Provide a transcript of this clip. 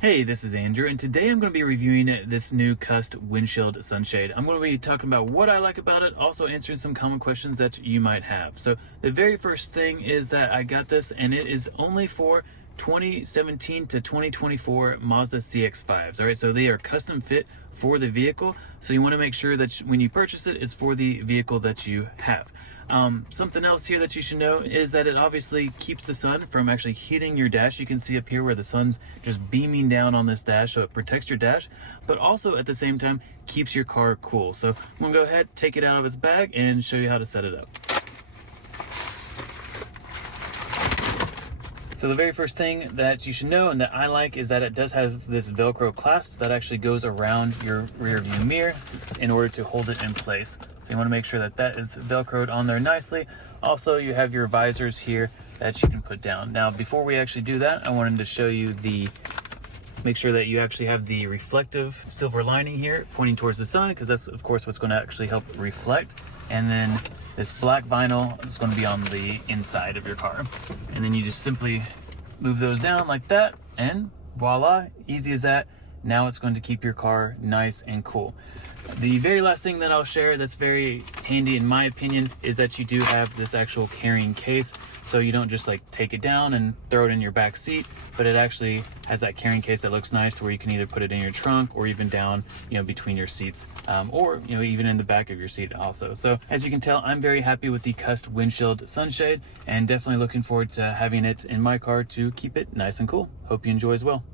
Hey, this is Andrew, and today I'm going to be reviewing this new KUST windshield sunshade. I'm going to be talking about what I like about it, also answering some common questions that you might have. So the very first thing is that I got this, and it is only for 2017 to 2024 Mazda CX-5s. All right, so they are custom fit for the vehicle. So you want to make sure that when you purchase it, it's for the vehicle that you have. Something else here that you should know is that it obviously keeps the sun from actually hitting your dash. You can see up here where the sun's just beaming down on this dash, so it protects your dash, but also at the same time keeps your car cool. So I'm gonna go ahead, take it out of its bag, and show you how to set it up. So the very first thing that you should know and that I like is that it does have this Velcro clasp that actually goes around your rear view mirror in order to hold it in place. So you want to make sure that that is Velcroed on there nicely. Also, you have your visors here that you can put down. Now, before we actually do that, I wanted to show you make sure that you actually have the reflective silver lining here pointing towards the sun, because that's of course what's going to actually help reflect. And then this black vinyl is going to be on the inside of your car. And then you just simply move those down like that, and voila, easy as that. Now it's going to keep your car nice and cool. The very last thing that I'll share that's very handy in my opinion is that you do have this actual carrying case, so you don't just like take it down and throw it in your back seat, but it actually has that carrying case that looks nice to where you can either put it in your trunk or even down, between your seats, or even in the back of your seat also. So as you can tell, I'm very happy with the KUST windshield sunshade, and definitely looking forward to having it in my car to keep it nice and cool. Hope you enjoy as well.